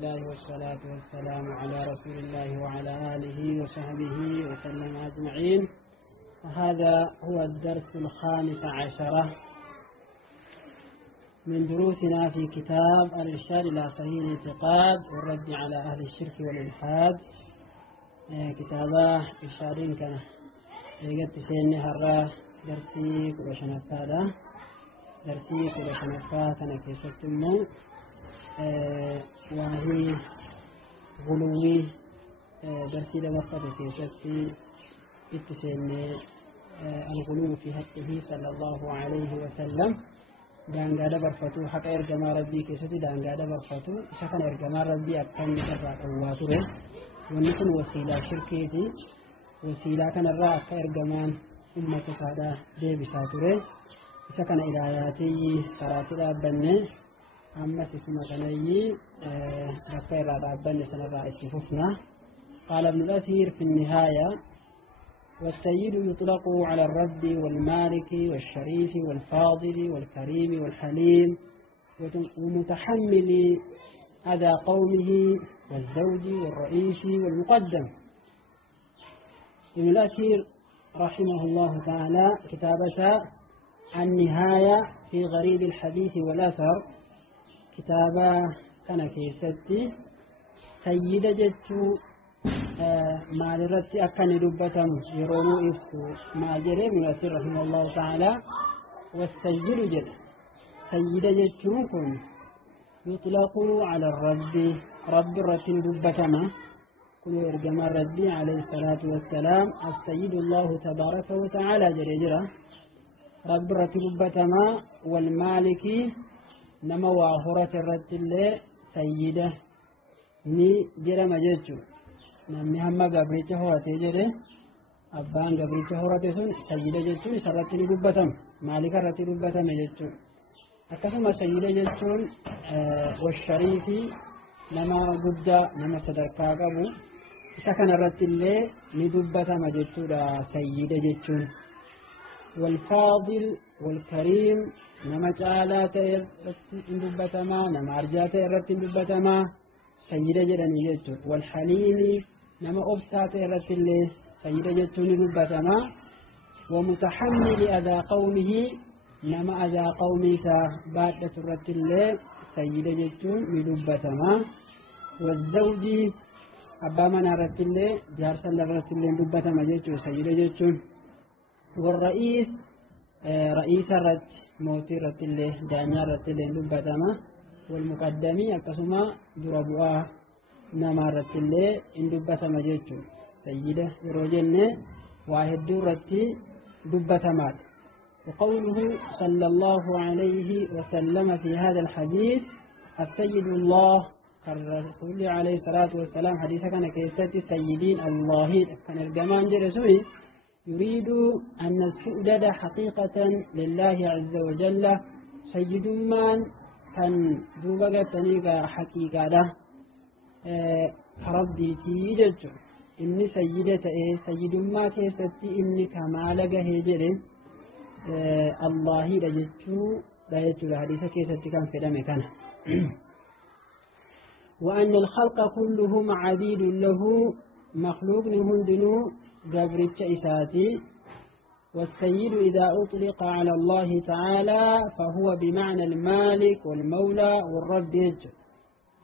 الله والصلاة والسلام على رسول الله وعلى آله وصحبه وسلم أجمعين. وهذا هو الدرس الخامس عشر من دروسنا في كتاب الإرشاد إلى صحيح الاعتقاد والرد على أهل الشرك والإلحاد. كتابة إرشادين كان يقد سيني هراه درسي كل شنفادا درسي كل شنفا كان كيستمو وهي غلوي درسي لمقصد كيستي اتسيني الغلو في حقه صلى الله عليه وسلم دانغا دبرفتو حق ارجما ربي كيستي دانغا دبرفتو شكن ارجما ربي أكثر نتفاق واتره ونكون وسيلة شركيتي وسيلة كان الرأى كإرجمان أمة سادة ديبي ساتوري سكن إلهياتي فراتي ربني أما سسمة كنيي رفير ربني سنرى اتففنا. قال ابن الأثير في النهاية: والسيد يطلق على الرب والمالك والشريف والفاضل والكريم والحليم ومتحمل أذى قومه والزوج والرئيس والمقدم. ابن الأثير رحمه الله تعالى كتابة النهاية في غريب الحديث والأثر كتابة كان كيستي سيد جدت مع الرد أكن دبتم يرونو إفتو مع جري ابن الأثير رحمه الله تعالى. والسيد جد سيد جدتكم يطلق على الرب رب الرتين دبتما كل إرجما ربي عليه الصلاة والسلام السيد الله تبارك وتعالى جريجرة رب الرتين دبتما والمالك نما واهرة الرت اللي سيدة ني جرم جيتشو نمي هم قبريتش هو تجري أبان قبريتش هو تسون سيدة جيتشو سرتين دبتم مالك الرتين دبتم جيتشو أكثر سيدة جيتشون والشريف نما قد نما صدقا قبو سكن الرت اللي ندبت مجتورا سيدة جتون. والفاضل والكريم نما تعالى ندبت ما نما أرجات الرت ندبت ما سيدة جراني جتون. والحليم نما أبسات الرت اللي سيدة جتون ندبت ما. ومتحمل أذى قومه نما أذى قومي بعد الرت اللي سيدة جتون ندبت ما. والزوج أبا من أردت الله جارسا لغرت الله دبتا مجيتو سيدة جيتون. والرئيس رئيس الرد موتي رت الله جانيا رت الله دبتا ما. والمقدمي أكسما دربوا نما رت الله دبتا مجيتو سيدة يروجن واحد رتي دبتا مات. وقوله صلى الله عليه وسلم في هذا الحديث السيد الله الرسول عليه الصلاة والسلام حديث كان كيسات سيدين الله كان الجمان جرسوي يريد أن السؤدد حقيقة لله عز وجل سيد من كان دوبغة تنيقى حقيقة ده ربي تيجج إني سيدة سيد ما كيسات إني كمالك هجر الله لجتشو لا يتشو حديث كيسات كان في دم كان وأن الخلق كلهم عبيد له مخلوق لهندنو جبرت إساتي. والسيد إذا أطلق على الله تعالى فهو بمعنى المالك والمولى والرب يج.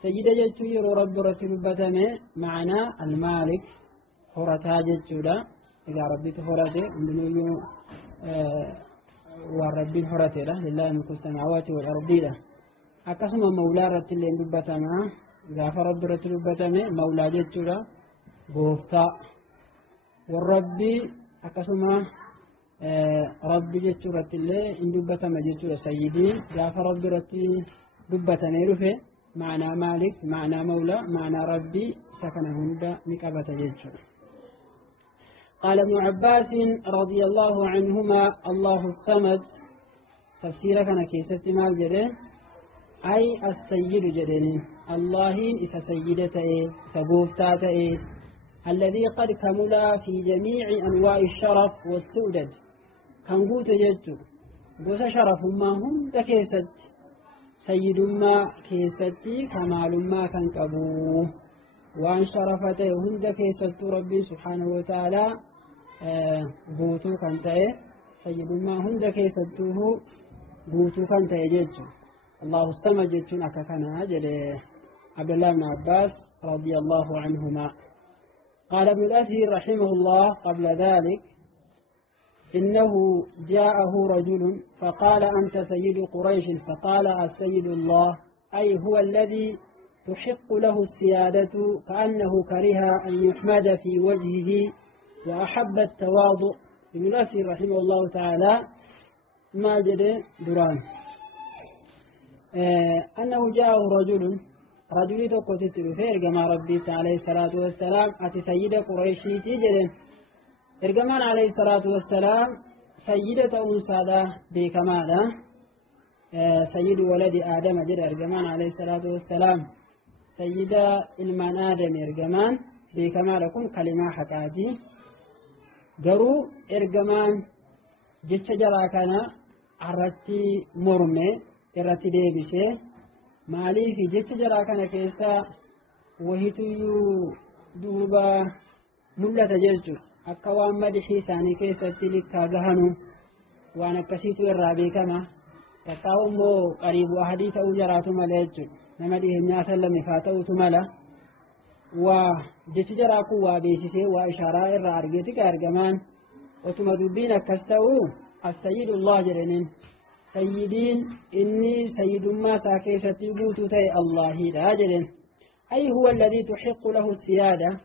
سيد جت يرو رب رتبتم معنى المالك هرتا جتودا إذا ربي هرته عندنا والرب هرته لله ملك السماوات والأرض له. أقسم مولى رتل دبتم غاف رب رتبتم مولى جتودا غوفتا. والرب أقسم ربي جتورة اللي إن دبتم جتورة سيدي غاف رب رتبتم رفه معنى مالك معنى مولى معنى ربي سكن هند نكبة جتورة. قال ابن عباس رضي الله عنهما الله الصمد تفسير كان كيسة مال جده أي السيد جدني الله إسا سيدة إسا قوفتات الذي قد كمل في جميع أنواع الشرف والسؤدد كان قوت جدت قوس شرف ما هم دكيست سيد ما كيستي كمال ما كان قبو وان شرفته هند كيست ربي سبحانه وتعالى بوتو كان تاي سيد ما هند كيستوه بوتو كان تاي جج الله استمع جتون أككنا جل عبد الله بن عباس رضي الله عنهما قال ابن الأثير رحمه الله قبل ذلك إنه جاءه رجل فقال أنت سيد قريش فقال السيد الله أي هو الذي تحق له السيادة كأنه كره أن يحمد في وجهه وأحب التواضع ابن الأثير رحمه الله تعالى ما جد دران أنه جاءه رجل تقوتت بفير كما ربي عليه الصلاة والسلام أتي سيد قريشي تجد إرجمان عليه الصلاة والسلام سيدة أنسادة بكمالا سيد ولد آدم جد إرجمان عليه الصلاة والسلام سيدة إلمان آدم إرجمان بكمالا كن كلمة حكاتي قروا إرجمان جتش جراكنا عرتي مرمي إرتي ديبشي مالي في جتش جراكنا كيسا وهيتو دوبا ملة جلجو akka waan madixii isaanii keessatti likkaa gahanu waan akkasiitu irraa beekama takkaawu immoo qariibu ahadii ta'uu jaraatu mala jechuudha nama dhiheenyaa sallamifaa ta'utu mala waa jechi jaraa kun waa beeksisee waa ishaaraa irraa argeeti ka argamaan otuma dubbiin akkas ta'uu as-sayyidullah jedhaniin sayyidiin inni sayyidummaa isaa keessatti guutuu ta'e allaahidha jedhen ay huwa alladhii tuhiqqu lahu siyaada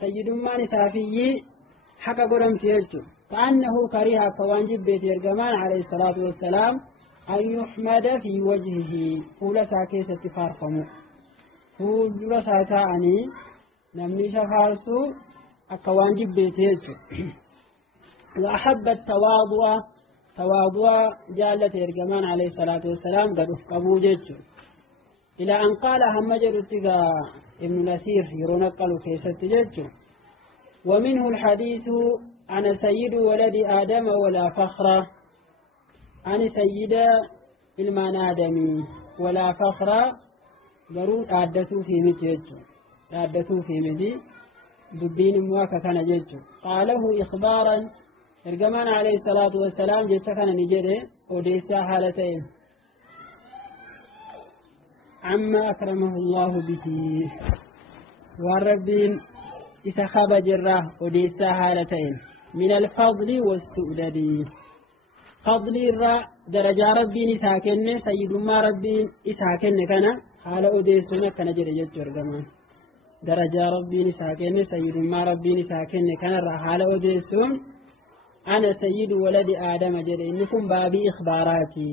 sayyidummaan isaafiyyi حكى قرم تيرتو كأنه كريها فوانجب بيت يرجمان عليه الصلاة والسلام أن يحمد في وجهه فولا ساكيسة فارفمو فولا ساتاني نمني شفارسو أكوانجب بيت يرتو وأحب تواضع جالة يرجمان عليه الصلاة والسلام قد أفقبو جيتو إلى أن قال همجر ابن نسير يرونقلوا كيسة جيتو ومنه الحديث أنا سيد ولد آدم ولا فخر أنا سيد المان آدمي ولا فخر قالوا أعدتوا في مجد أعدتوا في مدي دبين مواكا كان جد قاله إخبارا إرجمان عليه الصلاة والسلام جد كان نجده وديسا حالتين عما أكرمه الله به والربين إذا خاب جراه وديسا حالتين من الفضل والسؤدد فضل الرا درجة ربي نساكن سيد ما ربي إساكن كان حال أديسنا كان جرجت جرجمان درجة ربي نساكن سيد ما ربي نساكن كان حال أديسون أنا سيد ولد آدم جري إنكم بابي إخباراتي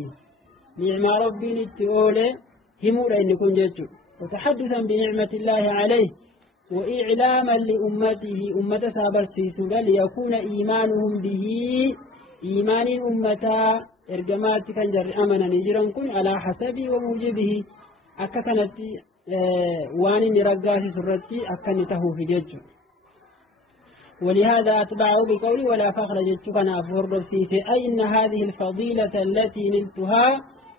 نعم ربي نتقول همور إنكم جتوا وتحدثا بنعمة الله عليه وإعلاما لأمته أمة سابر سيسودا ليكون إيمانهم به إيمان أمتا إرجمات كان جر أمنا نجرا كن على حسب وموجبه أككنت وان نرقاسي سرتي أكنته في جج ولهذا أتبعه بقول ولا فخر جج كان أفور سيسي أي إن هذه الفضيلة التي نلتها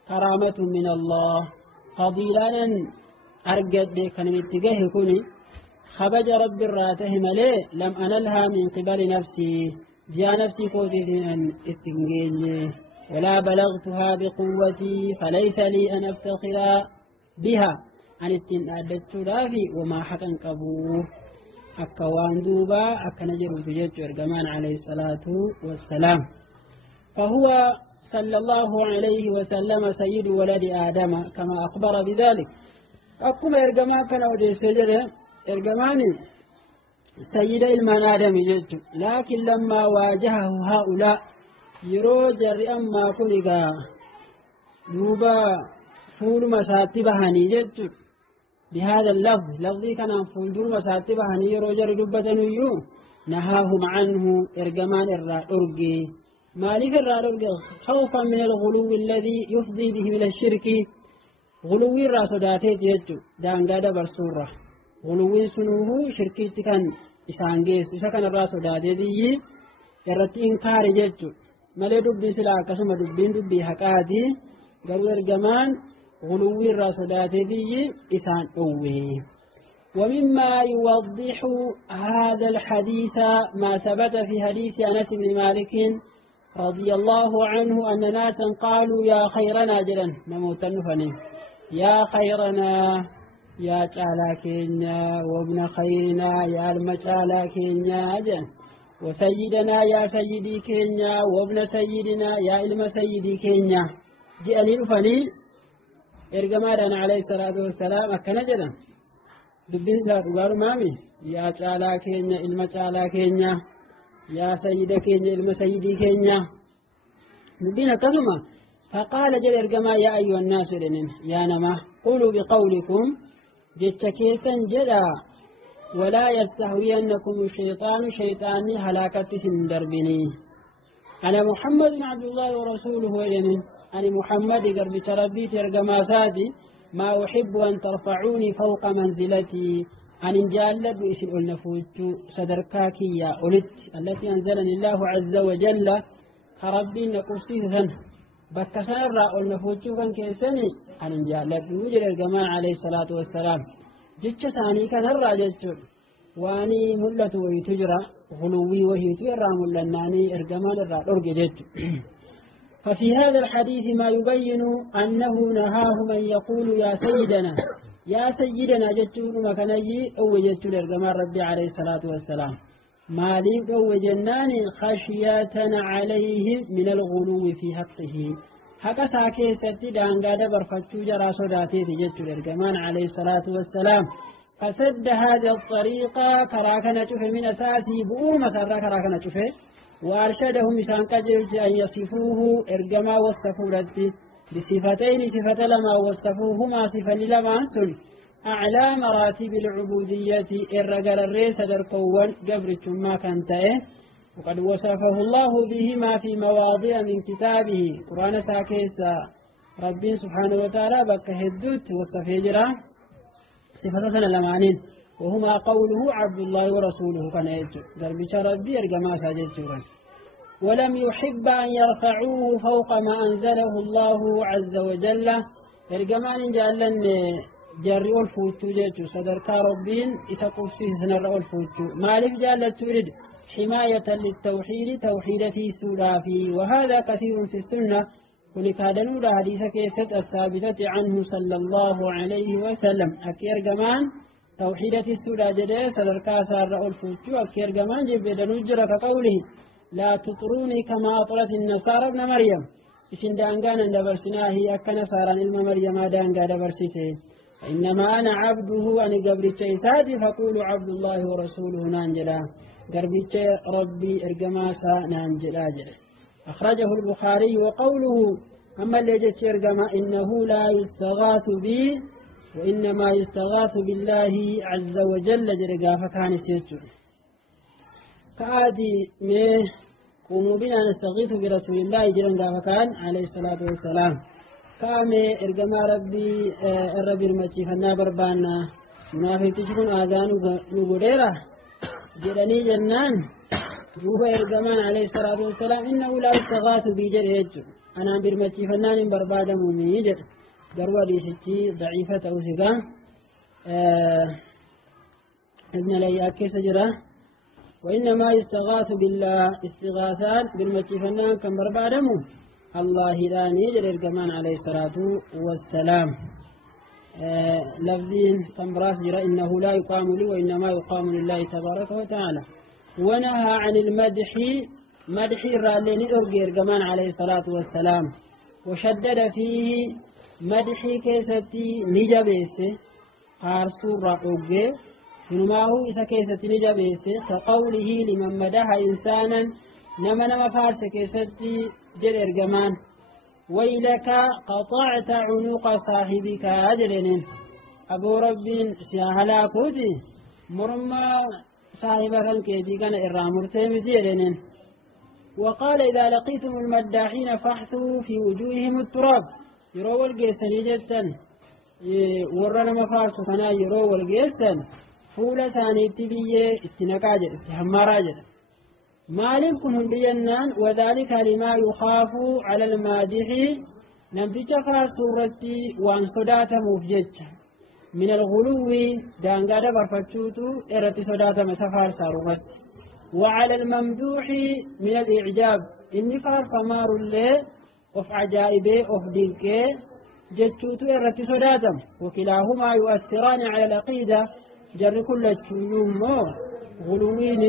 كرامة من الله فضيلا أرقد كان اتجاه كوني خبج رب الراته ملي لم أنلها من قبل نفسي جاء نفسي قوتي أن استنجيني ولا بلغتها بقوتي فليس لي أن أفتخر بها أن استنادت رافي وما حقا قبوه أكوان دوبا أكنجر تجد ورقمان عليه الصلاة والسلام فهو صلى الله عليه وسلم سيد ولد آدم كما أخبر بذلك أقوم إرقما كان ودي سجره إرجماني سيد المان آدم جد لكن لما واجهه هؤلاء يروجر أما كلها دوبا فول مساتبهني جد بهذا اللفظ لفظي كان فول مساتبهني يروجر دبة نيو نهاهم عنه إرجمان الرأرجي مالك الرأرجي خوفا من الغلو الذي يفضي به إلى الشرك غلو الرأسوداتي جد دانقاد برسورة غلوين سنوه شركيت كان إسانجيس إسكان الرأس ودادي يرتي إنكار جدّ مالي دبي سلا كسم دبين دبي حكاتي قالوا الجمان غلوي الرسولات دي إسان أوه. ومما يوضح هذا الحديث ما ثبت في حديث أنس بن مالك رضي الله عنه أن ناسا قالوا يا خيرنا جلا نموت النفني يا خيرنا يا تعالى وابن خيرنا يا المتعالى أجل وسيدنا يا سيدي كينيا وابن سيدنا يا علم سيدي كينيا جئني الفني إرجمانا عليه الصلاة والسلام أكنا جدا دبين سارغار مامي يا تعالى كينيا علم تعالى كينيا يا سيد كينيا علم سيدي كينيا دبين كسما فقال جل إرجما يا أيها الناس لنن يا نما قولوا بقولكم جتكيسا جدا ولا يستهوينكم الشيطان شيطاني هلاكت دربني أنا محمد بن عبد الله ورسوله إليني أنا محمد قرب تربي ترجما سادي ما أحب أن ترفعوني فوق منزلتي أن جالب إسم النفوت صدركاكي يا أولت التي أنزلني الله عز وجل خربي نقصي ذن بكسر النفوت كان كيسني أن جالب وجر الجماعة عليه الصلاة والسلام جتش ثاني كان الراجل واني ملة ويتجرى غلوي وهي تيرى ملناني ارجمان الرأرج جت ففي هذا الحديث ما يبين أنه نهاه من يقول يا سيدنا جتون مكاني أو جت الارجمان ربي عليه الصلاة والسلام مالك أو جناني خشية عليه من الغلو في حقه حقا ساكي ستي دانغا دبر فتشو جرى صداتي جت الارجمان عليه الصلاة والسلام فسد هذا الطريقة كراكنا شوفه من أساسي بؤوم مسرى كراكنا شوفه وأرشدهم إسان قجلت أن يصفوه إرجما والصفورة بصفتين صفة لما وصفوهما صفة لما أنتم أعلى مراتب العبودية الرجل الرئيس دركوان قبل ما كانته وقد وصفه الله بهما في مواضع من كتابه قرآن ساكيس ربي سبحانه وتعالى بك هدوت وصفيجرا صفة سنة لمعنين وهما قوله عبد الله ورسوله كان يجو دربش ربي ارجما ساجد سورا ولم يحب أن يرفعوه فوق ما أنزله الله عز وجل ارجمان جعلن جري الفوتو جيتو صدرك ربين إتقفسه سنر الفوتو مالف جعلت تريد حماية للتوحيد توحيدتي سورافي وهذا كثير في السنة ولكادنوا لا حديث كيست الثابتة عنه صلى الله عليه وسلم أكير جمان توحيدة السورة جدي صدركا سار الفوتو أكير جمان جبدا نجر كقوله لا تطروني كما أطرت النصارى ابن مريم إسن دانغانا دبرسناه أكنا سارا علم مريم دانغا دبرسته إنما أنا عبده أن قبل الشيطان فقولوا عبد الله ورسوله نانجلا قرب ربي إرجماسا نانجلا جلا أخرجه البخاري وقوله أما اللي جت يرجما إنه لا يستغاث بي وإنما يستغاث بالله عز وجل جرجا فكان سيرته كادي مه قوموا بنا نستغيث برسول الله جرجا فكان عليه الصلاة والسلام كامي إرجما ربي الربي المتي فنا بربانا منافق تشكون آذان نقدره جرني جنان جوه إرجمان عليه الصلاة والسلام إنه لا يستغاث بجر يجو أنا برمتي فنان بربادة مميجر قروا لي ستي ضعيفة أو سقا ابن لي أكيس جرا وإنما يستغاث بالله استغاثات برمتي فنان كم بربادة الله لا نيجر إرجمان عليه الصلاة والسلام لفظين كم براس جرا إنه لا يقام لي وإنما يقام لله تبارك وتعالى ونهى عن المدح مدح الرالين أرجير كمان عليه الصلاة والسلام وشدد فيه مدح كيستي نجابيسه قارسور رأوجه فنماه إذا كيستي نجابيسه كقوله لمن مدح إنسانا نما فارس كيستي جرير كمان ويلك قطعت عنق صاحبك أجلن أبو رب سياهلا كودي مرمى صاحبا كيدي كان إرامر تيمزيرين وقال إذا لقيتم المداحين فاحثوا في وجوههم التراب يروى الجيسن جدا ورنا مفارس فنا يروى الجيسن فولة ثاني تبيه اتنكاجر اتحماراجر مالك كنهم بجنان وذلك لما يخاف على المادح نمتيجا فارسورتي وان صداتا مفججة من الغلو دانقادا برفتشوتو إرتي صداتا مسافار سارورت وعلى الممدوح من الإعجاب إني فار فمار اللي of عجائبه of دينكي جتشوتو إرتي صداتا وكلاهما يؤثران على العقيدة جر كل الشيوم غلوين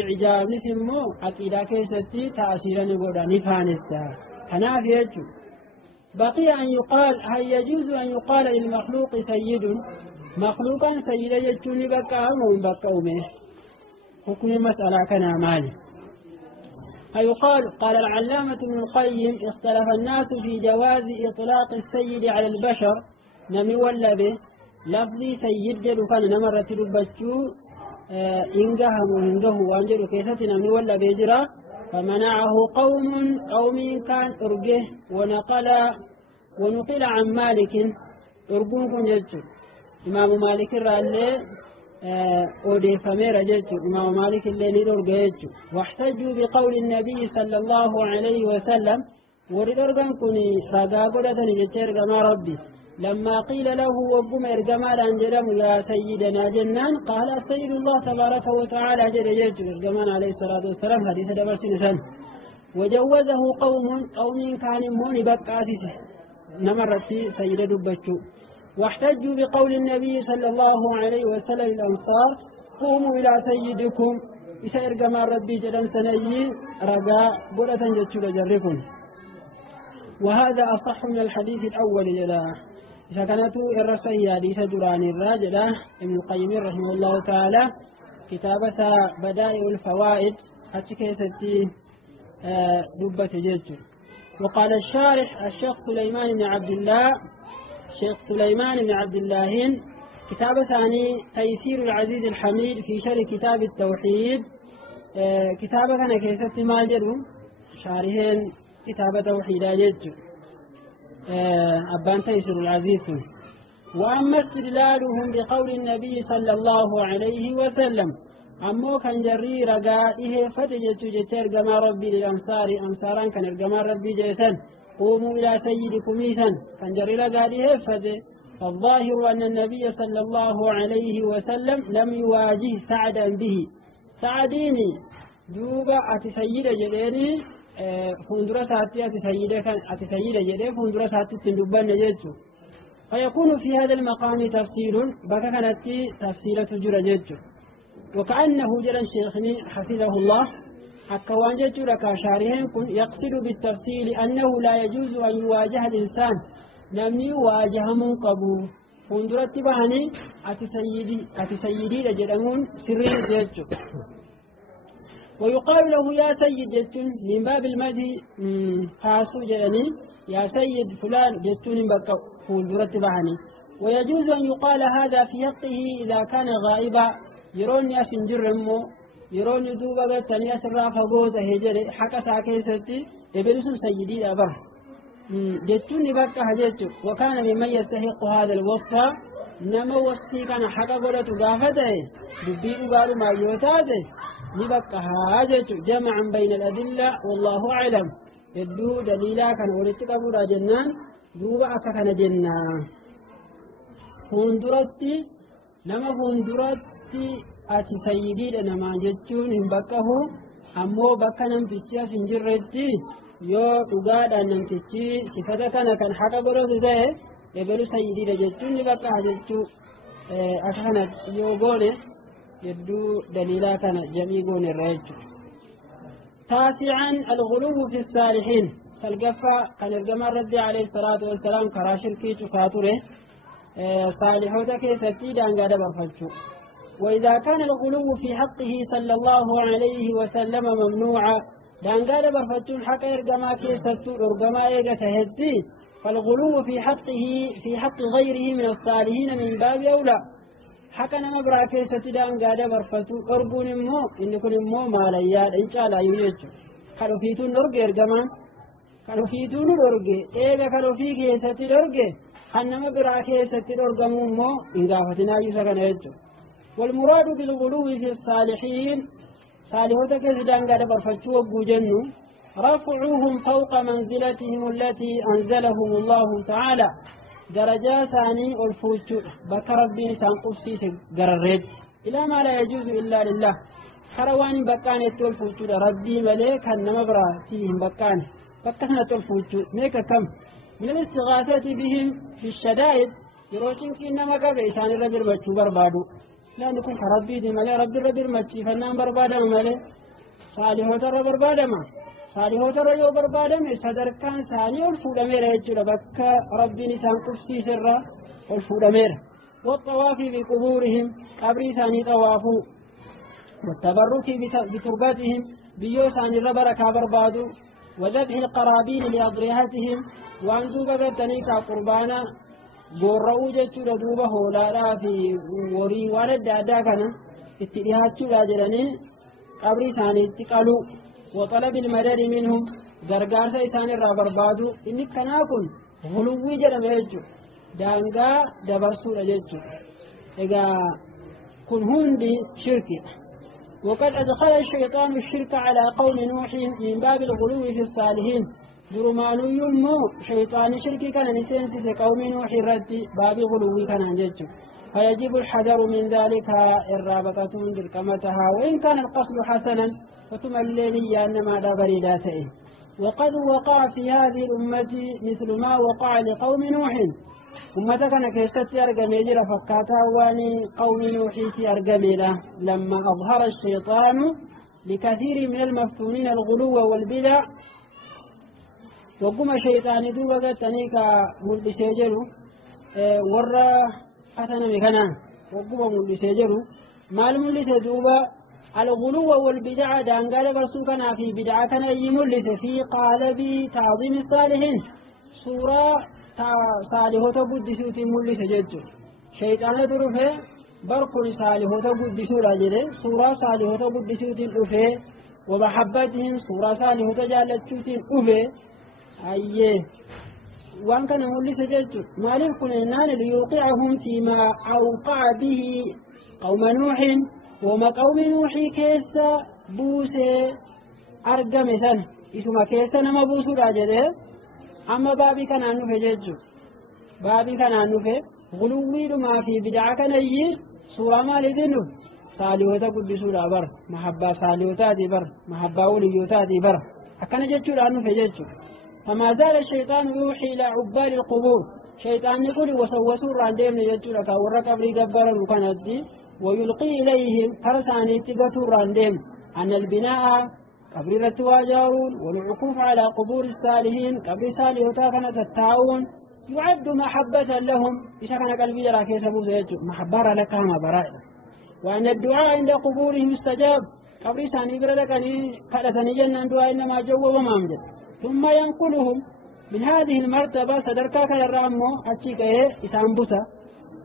إعجاب نسمو عقيدة كيستي تأثيرا نقول نفانسا هنا في يجو بقي أن يقال هل يجوز أن يقال للمخلوق سيد مخلوقا سيدا يجوني بقى أمون بقى أمه حكم مسألة كان مالي فيقال قال العلامة ابن القيم اختلف الناس في جواز إطلاق السيد على البشر نمي ولا به لفظي سيد جلو كان نمرة ربجو إنجهم وإنجه وانجلو كيسة نمي ولا بيجرا فمنعه قوم كان أرجه ونقل عن مالك أرجوكم جدت إمام مالك الرأي أودي فمير جدت إمام مالك اللي نرجه واحتجوا بقول النبي صلى الله عليه وسلم ورجعن كوني رجاء نجتر جماع ربي لما قيل له وقم إرجمال عن جرم يا سيدنا جنان قال سيد الله تبارك وتعالى جل إرجمان عليه الصلاة والسلام حديث دبر سنسان وجوزه قوم كان موني بكاتسه نمرت سيد دبتشو واحتجوا بقول النبي صلى الله عليه وسلم الأنصار قوموا إلى سيدكم إسا إرجمان ربي جلن سنجي رجاء قرة جتشو لجركم وهذا أصح من الحديث الأول جلاه إذا كانت الرسي حديث دراني الراجلة ابن القيم رحمه الله تعالى كتابة بدائع الفوائد حتى كيستي دبة جلت وقال الشارح الشيخ سليمان بن عبد الله كتابة ثاني تيسير العزيز الحميد في شرح كتاب التوحيد كتابة كان كيستي ما جلو شارحين كتابة توحيدا جلت أبان تيسر العزيز وأما استدلالهم بقول النبي صلى الله عليه وسلم أمو كان جري رقائه فتجت جتر قما ربي للأنصار أنصارا كان قما ربي جيسا قوموا إلى سيدكم إيثا كان جري رقائه فالظاهر أن النبي صلى الله عليه وسلم لم يواجه سعدا به سعديني دوبا أتسيد جليني فندرة ساتي أتسيد جدي فندرة ساتي تندبان جدو فيكون في هذا المقام تفسير بكا كانت تفسيرة جرى جدو وكأنه جرى شيخني حفظه الله حكوان جدو لك شارحين يقصد بالتفسير أنه لا يجوز أن يواجه الإنسان نمني واجه منقبو فندرة بهني أتسيدي لجدمون سرين جدو ويقال له يا سيد جتون من باب المدح خاصو جلني يا سيد فلان جتون بك فولدرت بعني ويجوز أن يقال هذا في حقه إذا كان غائبا يروني أسنجرمو يروني دوبا بتني أسرع فقوز هجري حكا ساكيستي إبرسو سيدي أبر جتون بك هجتو وكان ممن يستحق هذا الوصف نما وصفي كان حكا قولة غافته دبيئو قالوا ما يوتاده نبقى حاجة جمعا بين الأدلة والله أعلم يدو دليلا كان ولتقبل جنان دوبا أكا جنان فندرتي نما فندرتي أتي سيدي لنما جتون بقه أمو بقى نمتشي سنجرتي يو تقادا نمتشي صفتا كان حقا قرص ذي يبلو سيدي لجتون بقى حاجة أكا يو قولي يدو دليلا كان جميعون الرجل تاسعا الغلو في الصالحين فالقفا كان الجمال رضي عليه الصلاة والسلام كراشل كي تفاتره صالحوتك ستيدا قد بفلتو وإذا كان الغلو في حقه صلى الله عليه وسلم ممنوعا دان قد بفتو الحق إرقما كي ستو إرقما إيقا تهدي فالغلو في حقه في حق غيره من الصالحين من باب أولى حقا نما برا كيستي دان قادا برفتو أرقون مو إن كن مو ماليات إن شاء الله يوجد كانوا فيتو نرقى إرقمان كانوا فيتو نرقى إيقا كانوا في كيستي نرقى حنما برا كيستي نرقى مو إن قافتنا يسكن يجو والمراد بالغلو في الصالحين صالحوتا كيستي دان قادا برفتو وقو جنو رفعوهم فوق منزلتهم التي أنزلهم الله تعالى درجات ثاني الفوجود بك ربي سانقصي قررت إلى ما لا يجوز إلا لله حرواني بكان يتول فوجود ربي مليك هنما برا فيهم بكان بكسنة الفوجود ميك كم من الاستغاثة بهم في الشدائد يروشين إنما قبل إسان الرجل مجو بربادو لا نكون ربي دي ملي ربي الرجل مجي فنان بربادا ملي صالحو ترى بربادا ما صالحو ترى يو بربادا من صدر كان ثاني والفودمير يجل بك ربي نسان قفسي سرا والفودمير والطواف بقبورهم قبري ثاني طوافو والتبرك بتربتهم بيو ثاني ربركا بربادو وذبح القرابين لأضريحتهم وأنتو بقتني كقربانا قرؤوا جتشو دوبه لا في وري ولد أداكنا اتدهاتشو لاجرني قبري ثاني اتقالوا وطلب المدد منهم درقار سيسان الرابربادو إنك كناكن غلوي جرم يجو دانقا دبرسو لججو إذا كن هندي شركي وقد أدخل الشيطان الشرك على قوم نوح من باب الغلو في الصالحين درمان يمو شيطان شركي كان نسينسي قوم نوح الرد باب غلو كان ججو فيجب الحذر من ذلك الرابطة بالكمتها وإن كان القصد حسنا فتمليني أنما لا بريداته وقد وقع في هذه الأمة مثل ما وقع لقوم نوح أمتك أنا كيست أرقمي جرى فكاتا واني قوم نوح أرقمي له لما أظهر الشيطان لكثير من المفتونين الغلو والبدع وقم شيطان دوبا تنيكا ملبسيجلو ورى حسنا مكانا وقم ملبسيجلو ما الملبس دوبا الغلو والبدع دانقال برسوكنا في بدعتنا يملس في قالب تعظيم الصالحين سورة صالحوتا قدسوتي ملس ججو شيطان ترفه بركن صالحوتا قدسو راجله سورة صالحوتا قدسوتي رفه ومحبتهم سورة صالحوتا جالتشوتي رفه أيه وان كان ملس ججو مالك كننان ليوقعهم فيما أوقع به قوم نوح وما قوم نوح كيسا بوسي أرقم سن اسم كيسا نما بوسو راجله أما بابي كان عنه في جيجو بابي كان عنه في غلوي ما في بدعة كان يجي سورة ما لذنه صالحوتا قدسو لا بر محبة صالحوتا دي بر محبة وليوتا دي بر أكان جيجو عنه في جيجو فما زال الشيطان يوحي إلى عبال القبور شيطان يقول وسوسوا رانديم جيجو لك ورق أبري قبر وكانت دي ويلقي إليهم فرسان اتقتوا رانديم أن البناء قبر التواجرون والعكوف على قبور الصالحين قبر صالحوتا كانت التعاون يعد محبة لهم إذا كان قلبي جرى كيس أبو زيجو محبة لك ما برائل وأن الدعاء عند قبورهم استجاب قبر ثاني بردكني قالتني جنة دعاء إنما جو ومامجد ثم ينقلهم من هذه المرتبة صدركاك الرامو أتشيك إسان بوسا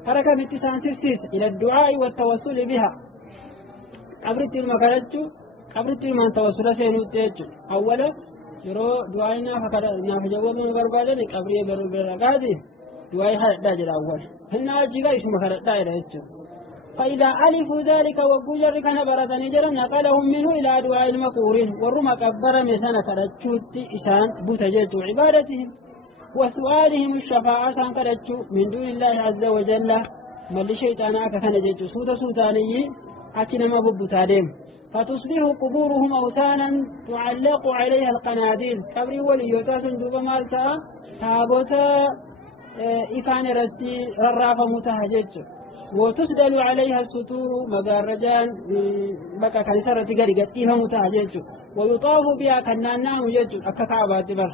حركة باتسان سرسيس إلى الدعاء والتوسل بها قبرت المكالجو قبرت من توسل سينوتيج أولا يرو دعائنا فكرنا في جواب مبربادا قبري برغادي دعاء هذا جل أول هنا أجيغا اسم خرطا إلى فإذا ألفوا ذلك وقجر كان براتني جرم نقلهم منه إلى دعاء المقورين ورما كبر مسانا كرتشوت إسان بوتجت عبادتهم وسؤالهم الشفاعة كرتشو من دون الله عز وجل مل شيطانا كان جت سوتاني أكنما ببتادم فتصبح قبورهم أوثانا تعلق عليها القناديل كبري وليوتا سندوب مالتا تابوتا إكان رتي ررافة متهجج وتسدل عليها السطور مغارجان بكا كنسرة قريقتها متهجج ويطاف بها كنانا مجج أككعبات بر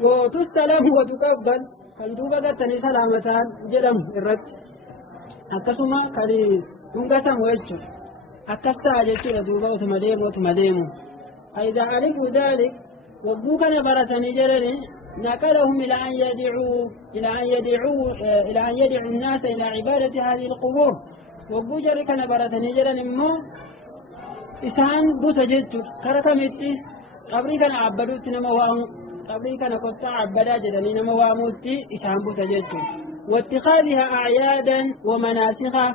وتستلم وتقبل كندوبة قتني سلامتان جدم الرد أكسما كالي دنقة ويجج أكستا جيتشو دوبا وتمديمو فإذا عرفوا ذلك وقوك نبرتني جرني نقلهم إلى أن يدعوا الناس إلى عبادة هذه القبور وقو جرك نبرتني جرني مو إسان بوتا جيتشو كركمتي قبري كان عبدوت نموامو قبري كان قطع عبدا جدني نمواموتي إسان بوتا جيتشو واتخاذها أعيادا ومناسخا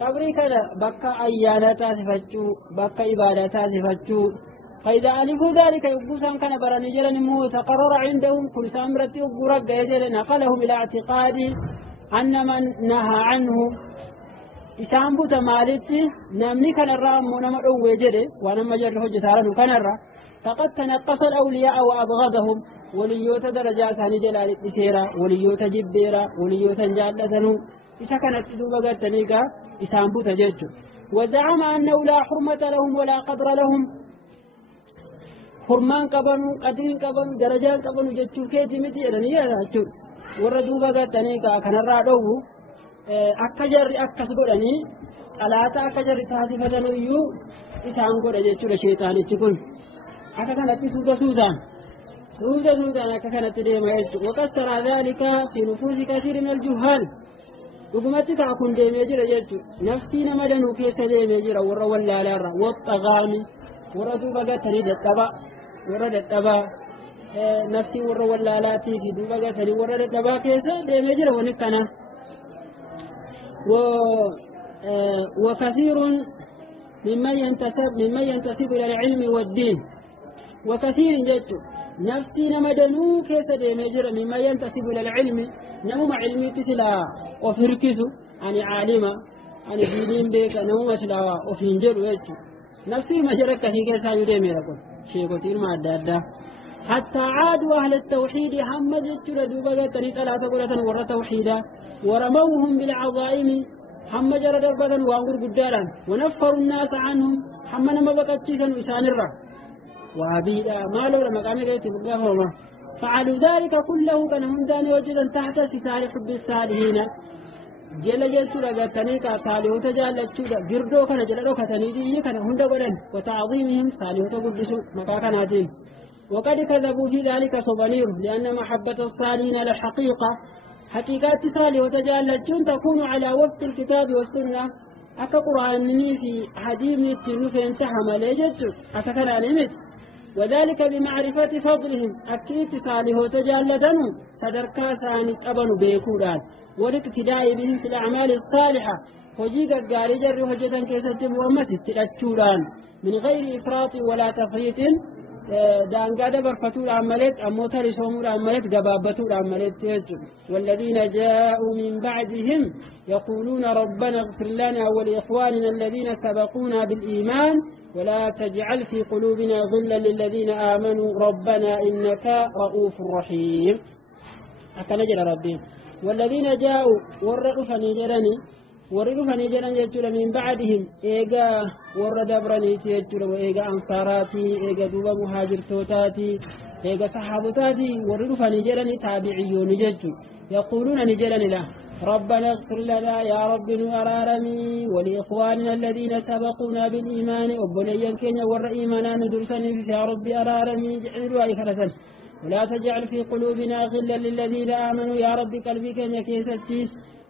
قبري كذا بكا أيانا تاسفتشو بكا إبادة تاسفتشو فإذا ألفوا ذلك يبوسان كان براني جرن مو تقرر عندهم كل سامرتي وقرق يجل نقلهم إلى اعتقاد أن من نهى عنه إسان بوت مالتي نمني كان الرام ونما وجده ونما جره جسارا كان الرا فقد تنقص الأولياء وأبغضهم وليوت درجات عن جلال التسيرة وليوت جبيرة وليوت جالتنو إذا كانت تدوبة تنيقى إسان بوت جج وزعم أنه لا حرمة لهم ولا قدر لهم حرمان قبنوا قدرين قبنوا درجات قبنوا جتشو كيتي متي أدنيا جتشو وردوبة تنيقى كان الرا دوه أكجر أكسبرني ألا تأكجر تاسفة نويو إسان قد جتشو الشيطان تكون أكثر سودان سودان أكثر تديما يجو وقد ترى ذلك في نفوس كثير من الجهال وقمت تكون ديما يجر يجو نفسينا مدنو كيس ديما يجر ورى ولا لارا والطغامي وردو بقى تريد التبع ورد التبع نفسي ورى ولا لاتي في دو بقى تريد ورد التبع كيس ديما يجر ونكنا وكثير ممن ينتسب إلى العلم والدين وكثير جدت نفسي نمدنو كيس ديما يجر مما ينتسب إلى العلم نمو علمي تسلا وفركزو يعني عالمة يعني دينين بيك نمو مسلا وفنجر ويجو نفسي مجرك في كيسا يديمي لكم شيء كثير ما أدادا حتى عادوا أهل التوحيد حمد جدت لدوبة تنيت لا تقولة ورى توحيدا ورموهم بالعظائم حمد جرد ربدا وانقر قدالا ونفروا الناس عنهم حمد ما بقت شيئا وإسان الرّ وابيدا ما لو لما قام يجي بقاهما فعلوا ذلك كله كان هندان وجدا تحت ستار حب الصالحين جل سورة تنيكا صالح تجالت سورة جردو كان جلدو كتنيدي كان هندا قدن وتعظيمهم صالح تقدس مكاكا ناتين وقد كذبوا في ذلك صبنير لأن محبة الصالحين للحقيقة حقيقات صالح تجالت تكون على وفق الكتاب والسنة أكا قرآن في حديث التنفين تحمل ليجت أكا كلامت وذلك بمعرفة فضلهم أكيد صالح تجالتنو صدركا ثاني أبن بيكودان والاقتداء بهم في الأعمال الصالحة وجيك قال جر وجدا كيستم ومسد تلتشوران من غير إفراط ولا تفريط دان قاد برفتول عملت أموتر سومور عملت قبابتول عملت والذين جاءوا من بعدهم يقولون ربنا اغفر لنا ولإخواننا الذين سبقونا بالإيمان ولا تجعل في قلوبنا غلا للذين آمنوا ربنا إنك رؤوف رحيم أكنجل ربي والذين جاءوا ورّفني جرني يجول من بعدهم إيجا ورد برني يجول وإيجا أنصاراتي إيجا دوبا مهاجر توتاتي إيجا صحابتاتي ورّفني جرني تابعيون يجول يقولون نجرني له ربنا اغفر لنا يا رب نرارمي ولإخواننا الذين سبقونا بالإيمان وبنيا كينيا ور إيمانا ندرسني يا رب أرارمي جعلوا أي فرسا ولا تجعل في قلوبنا غلا للذين آمنوا يا رب قلبي كينيا كيستي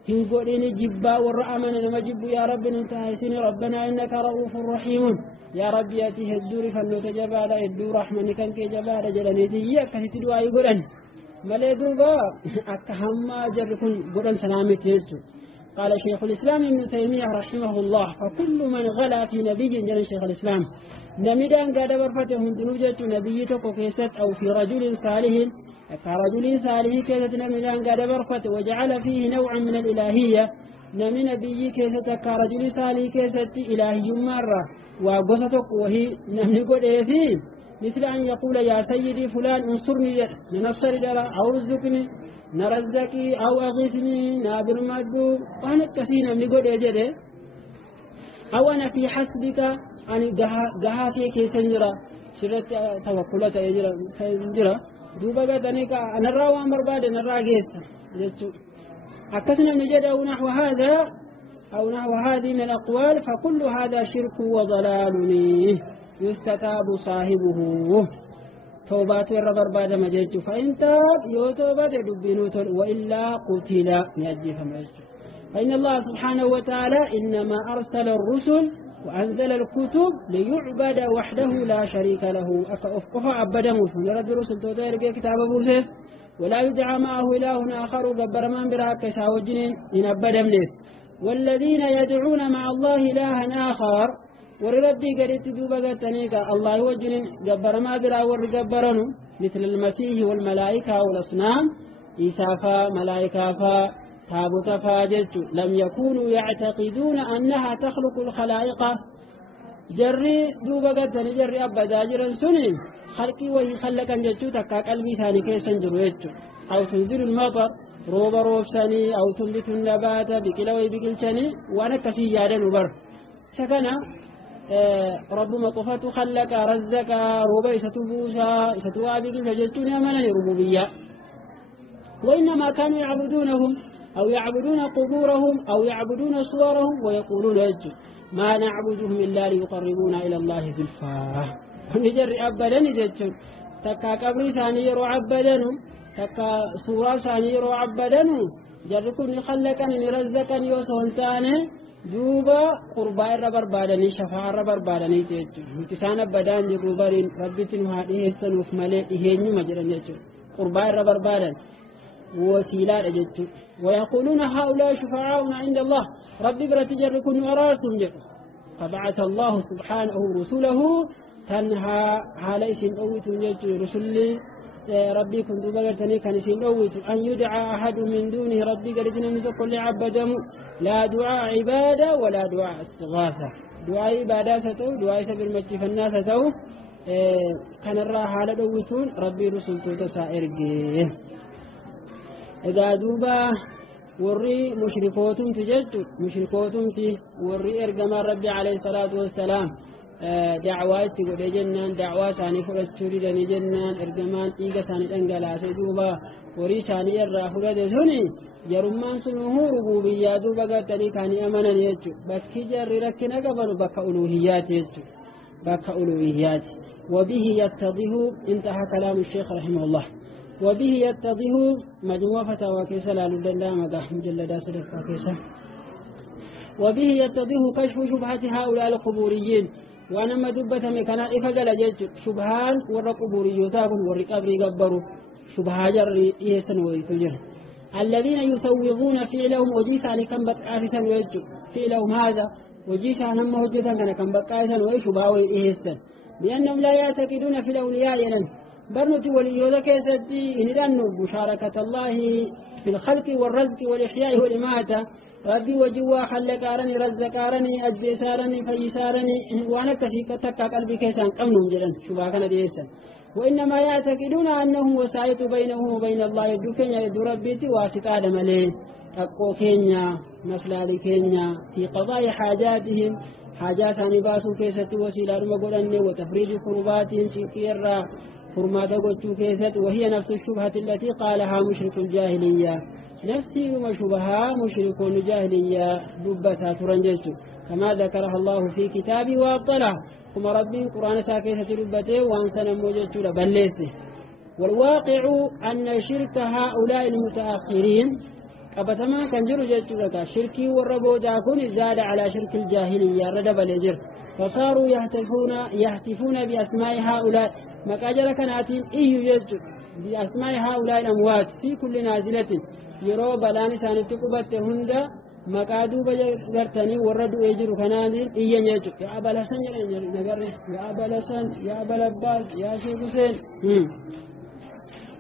في قولين جبا ور آمنا نمجب يا رب ننتهيسين ربنا إنك رؤوف رحيم يا رب يأتيه الدور فلنتجبال الدور رحمني كان كي جبال جلني ديك كهتدوا أي قرن مليدوبا أكهما جركن قرن سلامت يجو قال شيخ الإسلام ابن تيمية رحمه الله فكل من غلا في نبي جل شيخ الإسلام نمدان قاد برفته دنوجة نبيتك كيست أو في رجل صالح كرجل صالح كيست نمدان قاد برفته وجعل فيه نوعا من الإلهية نمي نبي كيست كرجل صالح كيست إلهي مرة وقصتك وهي نمي قد فيه مثل أن يقول يا سيدي فلان انصرني ننصر جرى أو رزقني نرزقي أو أغثني نابر مدو وأنا كثيرا نقول يجري أو أنا في حسبك أن قهاتي كي سنجرى سرت توكلت يجرى دوبا تنيك أنا الراو أمر بعد نرى جيس أكثنا نجد أو نحو هذا أو نحو هذه من الأقوال فكل هذا شرك وضلال يستتاب صاحبه توبات الربر بعد ما جئت فإن تاب يوتوبات دبينوت وإلا قتل يجي فمجد فإن الله سبحانه وتعالى إنما أرسل الرسل وأنزل الكتب ليعبد وحده لا شريك له أفقه عبده يرد الرسل توتير كتاب بوسف ولا يدعى معه إله آخر قبر من براك ساوجين إن أبدا منه والذين يدعون مع الله إلها آخر وربي قريت دوبا قتنيك الله وجن جبر ما برا ورقبرنو مثل المسيح والملائكة والأصنام إيسافا ملائكة فا تابوت فاجت لم يكونوا يعتقدون أنها تخلق الخلائق جري دوبا قتني جري أبا داجرا سنين خلقي وهي خلقا جتشو تكا قلبي ثاني كيسا جرويتشو أو تنزل المطر روبا روبساني أو تنبت النبات بكلوي بكلشاني وانا كسي يادا نبر سكنا رب مطفات خلق رزق روبا ستبوسا ستوابق فجلتون أمنا ربوبية وإنما كانوا يعبدونهم أو يعبدون قبورهم أو يعبدون صورهم ويقولون أجل ما نعبدهم إلا ليقربونا إلى الله زلفا نجر أبدا نجتشون تكا قبري ثاني يرو عبدا تكا صورة ثاني يرو عبدا جركن خلقا نرزقا يوسون ثاني دوبا قربا الربر بادني شفاء الربر بادني تيجو متسان بدان جروبارين ربيتن هذه السنوف ملئ هينيو مجرن يجو قربا الربر بادن وسيلات جتو ويقولون هؤلاء شفعاؤنا عند الله ربي برتجركن وراسهم جتو فبعث الله سبحانه رسله تنهى على اسم أويت جتو رسلي ربي كنت بغرتني كان اسم أويت أن يدعى أحد من دونه ربي قردنا من كل عبدهم لا دعاء عبادة ولا دعاء استغاثة دعاء عبادة ستو دعاء سبيل مجي فالناس ستو كان الراحة على دويتون ربي رسلته تسائر جيه إذا دوبا وري مشركوتم تجد مشركوتم تي وري إرجم ربي عليه الصلاة والسلام دعوات تقول جنان دعوات ثاني فرد تريد جنان إرجمان إيجا ثاني أنجلا سيدوبا وري ثاني الرا فرد ثاني جرمان سنه ربوبية دوبا قتني كاني أمانا يجو بس كجر ركنا قبل بك ألوهيات يجو بك ألوهيات وبه يتضح انتهى كلام الشيخ رحمه الله وبه يتضح مجموعة فتاوى كيسا لالدندا مدح مجلدا صدقا كيسا وبه يتضح كشف شبهة هؤلاء القبوريين وانا مدبة مكانا إفقل جيت شبهان ورى قبوريوتاكم ورى قبري قبروا شبهة جري إيسان ويتجر الذين يسوغون فعلهم وجيسا لكم بتعافسا ويجو فعلهم هذا وجيسا نمه جدا كان بتعافسا ويشبهة وإيسان لأنهم لا يعتقدون في الأولياء ينن برنتي وليوذا كيستي إن لأنه مشاركة الله في الخلق والرزق والإحياء والإماتة ربي وجوا خلقارني رزقارني أجبسارني فيسارني وأنا كثيرا تكا قلبي كيسان قمنهم جدا شباكنا ديسا وإنما يعتقدون أنه وسائط بينه وبين الله يدو كينيا يدو ربيتي واسطة آدم عليه أقو كينيا مسلال كينيا في قضاء حاجاتهم حاجات نباسو كيسة وسيلة رمقلن وتفريج كرباتهم في كيرا فرماتا قلتو كيست وهي نفس الشبهة التي قالها مشرك الجاهلية نفسي وشبهها مشرك الجاهلية دبتها ترنجلت كما ذكرها الله في كتابه وأبطلها كما ربي قرآن ساكيسة دبته وأنسنا موجدت لبليسه والواقع أن شرك هؤلاء المتأخرين أبتما كان جرو جلت لك شركي والربو جاكون زاد على شرك الجاهلية ردب الجر فصاروا يهتفون بأسماء هؤلاء مكاجر كاناتين يجد بأسماء هؤلاء الأموات في كل نازلة يرو بلان سانت قبت هندا مكادو بجرتني وردوا يجر كنازل يجد يا أبا لسان نقرر يا أبا لسان يا أبا لباس يا شيخ حسين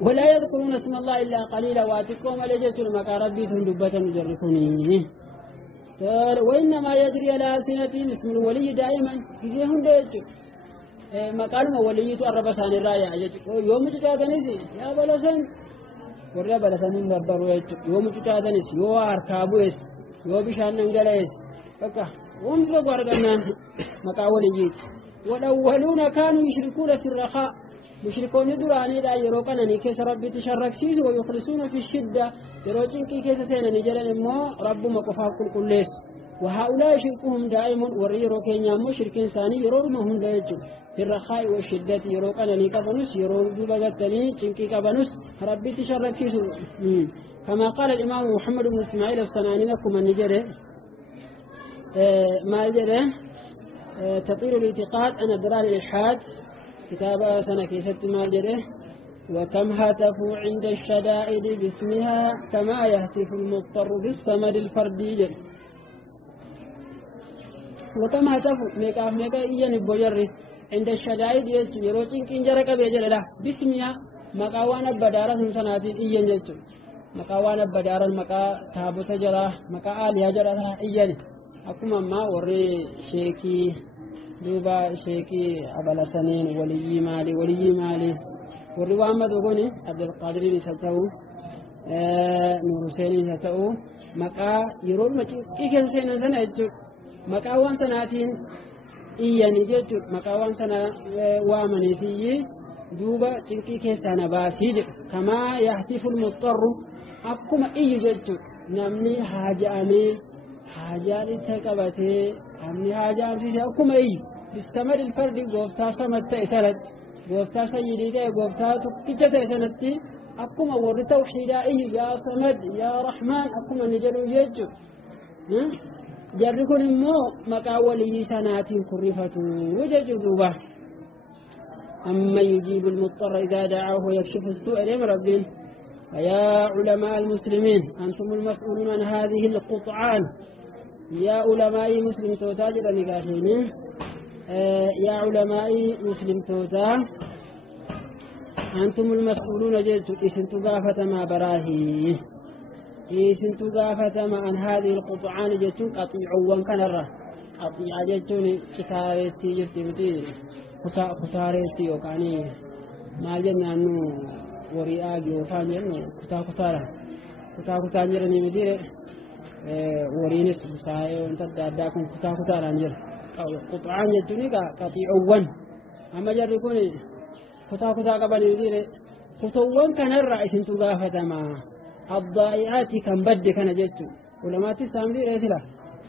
ولا يذكرون اسم الله إلا قليلا واتقوم لجت المكاربيتهم دبة مجركوني وإنما يجري على ألسنتهم اسم الولي دائما إذا هم يجد مقال موليته الرب ثاني الراية يوم تجادنيسي يا بلسان ورّا بلسان نبرو يوم تجادنيسي يو أركابوس يو بشان نجلس فكا وانظر قرقنا مقال وليت والأولون كانوا يشركون في الرخاء مشركون دراني لا يروقنا نكيس ربي تشرك سيد ويخلصون في الشدة يروجين كي كيس سينا نجلن مو رب مقفاق كل ليس وهؤلاء شركهم دائم وريرو كينيا مشركين ثاني يرورمهم لا يجب في الرخاء والشدة يروقنا نكبنس يرور بغتني تنكي كبنس ربي تشرك سيد كما قال الإمام محمد بن إسماعيل الصنعاني لكم النجرة ما جرى تطير الاعتقاد أن ضلال الإلحاد كتاب سنة كيست ما جرى وكم هتفوا عند الشدائد باسمها كما يهتف المضطر بالصمد الفردي وكم هتفوا ميكا إيان بوجري عند الشدائد يروتين كنجرك بيجرلا بسميا مقاوانا بدارة سناتين إيان جيتو مقاوانا بدارة مقا تابوت جرا مقا آليا جرا إيان أكما ما وري شيكي دوبا شيكي أبلا سنين ولي مالي وري وامد وقوني عبد القادر نسلتو نور حسين نسلتو مقا يرول مكيكي سنة سنة جيتو مقاوان سناتين إياني جيتو مقاوان سنة وامنيتي دوبا تنكي كيسانا باسيج كما يهتف المضطر أكما إي جيتو نمني حاجامي حاجاني تكبتي نمني حاجامي أكما إي باستمر الفرد قوفتا سمت إسالت قوفتا سيدي قوفتا تكجت إسالتي أكما ورد توحيدا إي يا صمد يا رحمن أكما نجلو جيتو جركن مو مقاولي سنات كرفة وجج دوبة أما يجيب المضطر إذا دعاه ويكشف السوء لمربين فيا علماء المسلمين أنتم المسؤولون عن هذه القطعان يا علماء مسلم توتا جدا نقاشين يا علماء مسلم توتا أنتم المسؤولون جلتوا إسنتوا قافة ما براهي إسنتو قافتما عن هذه القطعان جتون قطيعوان كنرة قطيع جتون كتاريتي جرتي بتير كتاريتي وكاني ما جنة أنه ورياجي وكان جنة كتارة جرني بتير ورينس بساي وانتداداكم كتارة جر قطعان جتوني قطيعوان أما جركوني كتارة قبل بتير كتوان كنرة إسنتو قافتما الضائعات كان بد كان جتو ولما تسامي رسلا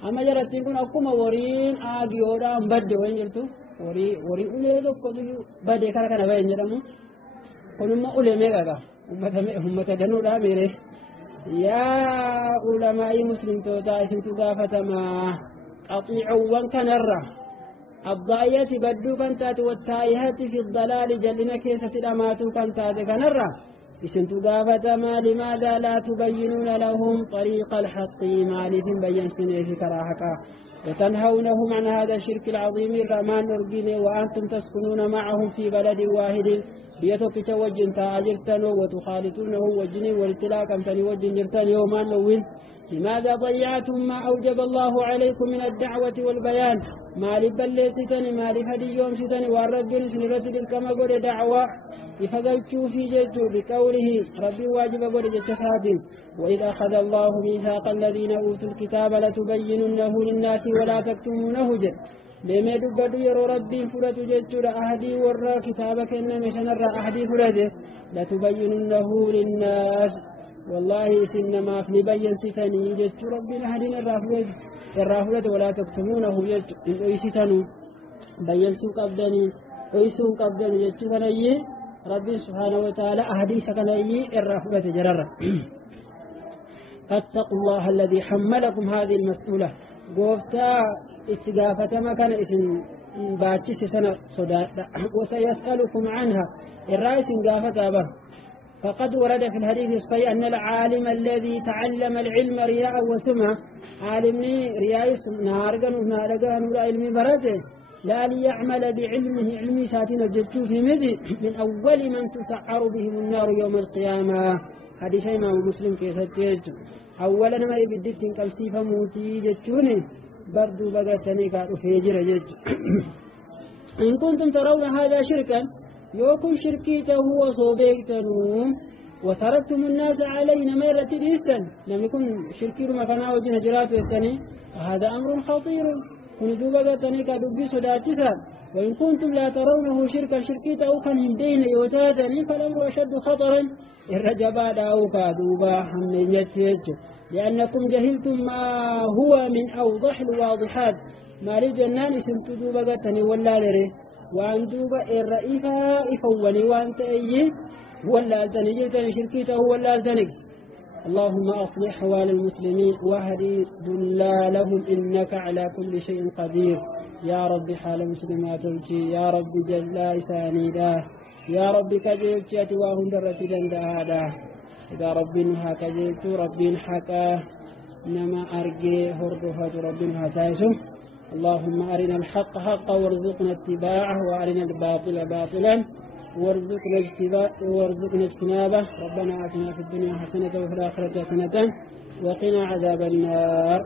أما جرت يكون أكو مورين آجي ورا بد وين جرتو وري أولئك كذي بد كان بين جرمو كلهم أولئك هم تجنوا لا ميره يا علماء مسلم توتا اسمتو قافة ما أطيعوا وان كان الرّ الضائعات بدو كانت والتائهات في الضلال جلنا كيسة الأمات كانت كان الرّ إسنتو قافة ما لماذا لا تبينون لهم طريق الحق ما لهم بيّن سنه كراهكا وتنهونهم عن هذا الشرك العظيم الرمان نرقين وأنتم تسكنون معهم في بلد واحد بيتك توجن تاجرتنوا وتخالطونه وجني والتلاك أمتني وجن جرتن يوما نوين لماذا ضيعتم ما أوجب الله عليكم من الدعوة والبيان ما لبليتني ما لفدي يوم ستني والرجل سنرة كما قد دعوة يفضلتوا في جدو بقوله ربي واجب قد جتساد وإذ أخذ الله ميثاق الذين أوتوا الكتاب لتبيننه للناس ولا تكتمونه جد بما دبدو يرو ربي فرة جدو لأهدي ورى كتابك إنما سنرى أهدي فرة لتبيننه للناس والله إنما في بين ستني جدو ربي لأهدين الرافلة ولا تكتمونه جدو إن أيستنوا بين سوق أبداني أيسوق أبداني جدو كنيه ربي سبحانه وتعالى أحاديث كنيه الرافلة جرر فاتقوا الله الذي حملكم هذه المسؤولة قوفتا استغافة ما كان اسم باتشي سنة صداء وسيسألكم عنها الرئيس قافة به فقد ورد في الحديث الصحيح أن العالم الذي تعلم العلم رياء وسمع عالمني رياء نهارقا ولا علم برده لا ليعمل بعلمه علمي ساتين الجدو في مذي من أول من تسعر بهم النار يوم القيامة هذا شيء ما مسلم في ستيج أولا ما يبدت كالسيفة موتي جدوني بردو بغتني قالوا في جرى جد إن كنتم ترون هذا شركا يوكم شركيته هو صوبيكتنو وتركتم الناس علينا مرة ديسا لم يكن شركي ما كان وجه جرات الثاني هذا أمر خطير كنتم بغتني كدبي صداتسا وإن كنتم لا ترونه شركا شركيته كان بين يوتاتني فالأمر أشد خطرا الرجبا داوكا دوبا حمين يتيج لأنكم جهلتم ما هو من أوضح الواضحات ما للجنان سنتدوا بغتني ولا لري وأن دوبا الرئيفة إفوني وأنت أيه ولا ألتني جلتني شركيته ولا ألتني اللهم أصلح حوال المسلمين واهدي دلالهم إنك على كل شيء قدير يا رب حال مسلمات يا رب جل إساني يا رب كجلت يتواهم درة دندادا إذا رب نها كجلت رب حكا نما أرجي هردفة رب نها تايسو اللهم أرنا الحق حقا وارزقنا اتباعه وأرنا الباطل باطلا وارزقنا اجتنابه. ربنا آتنا في الدنيا حسنة وفي الآخرة حسنة وقنا عذاب النار.